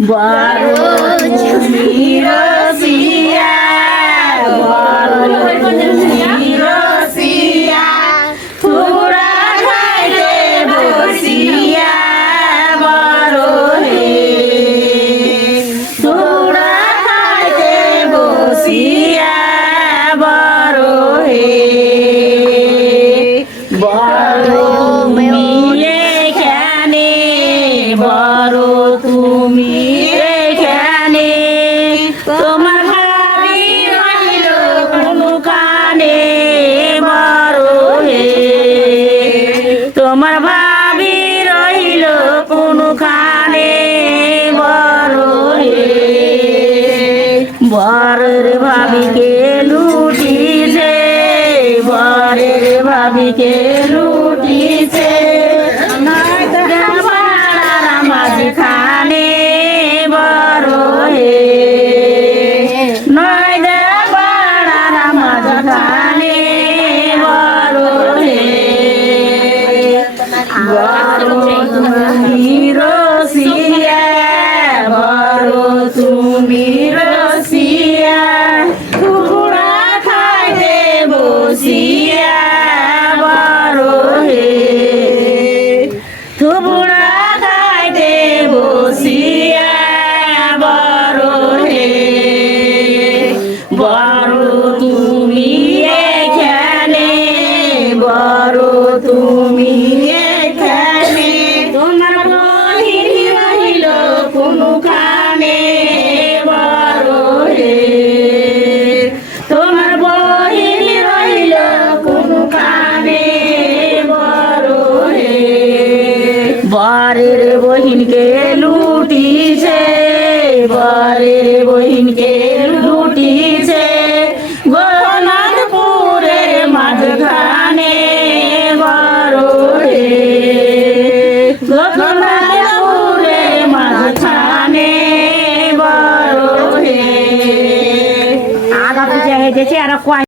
বড় তুমি রসিয়া বড় তুমি রসিয়া থুবড়া খাইতে বসিয়া বড় হে থুবড়া খাইতে বসিয়া বড় হে বড় তুমি এখানে বড় তুমি এখানে তোমার ভাবি রইল কোনখানে বড় হে তোমার ভাবি রইল কোনখানে বড় হে বরের ভাবিকে লুটিছে বরের ভাবিকে লুটিছে মাঝখানে বড় হে নয় দে পাড়ার মাঝখানে বড় হে বড় তুমি রসিয়া বড় তুমি রসিয়া টুকরা খাইতে বসিয়া বড় হে টুকরা খাইতে বসিয়া বড় হে বড় তুমি এখানে বড় তুমি এখানে তোমার বহির রহিল কোনখানে বড় হে তোমার বহির রহিল কোনখানে বড় হে বরের বহিনকে লুটিছে বরের বহিনকে লুটিছে গোনাথপুরের মাঝখানে বড় হে গোনাথপুরের মাঝখানে বড় হে আগা পিছিয়ে হয়ে গেছে আর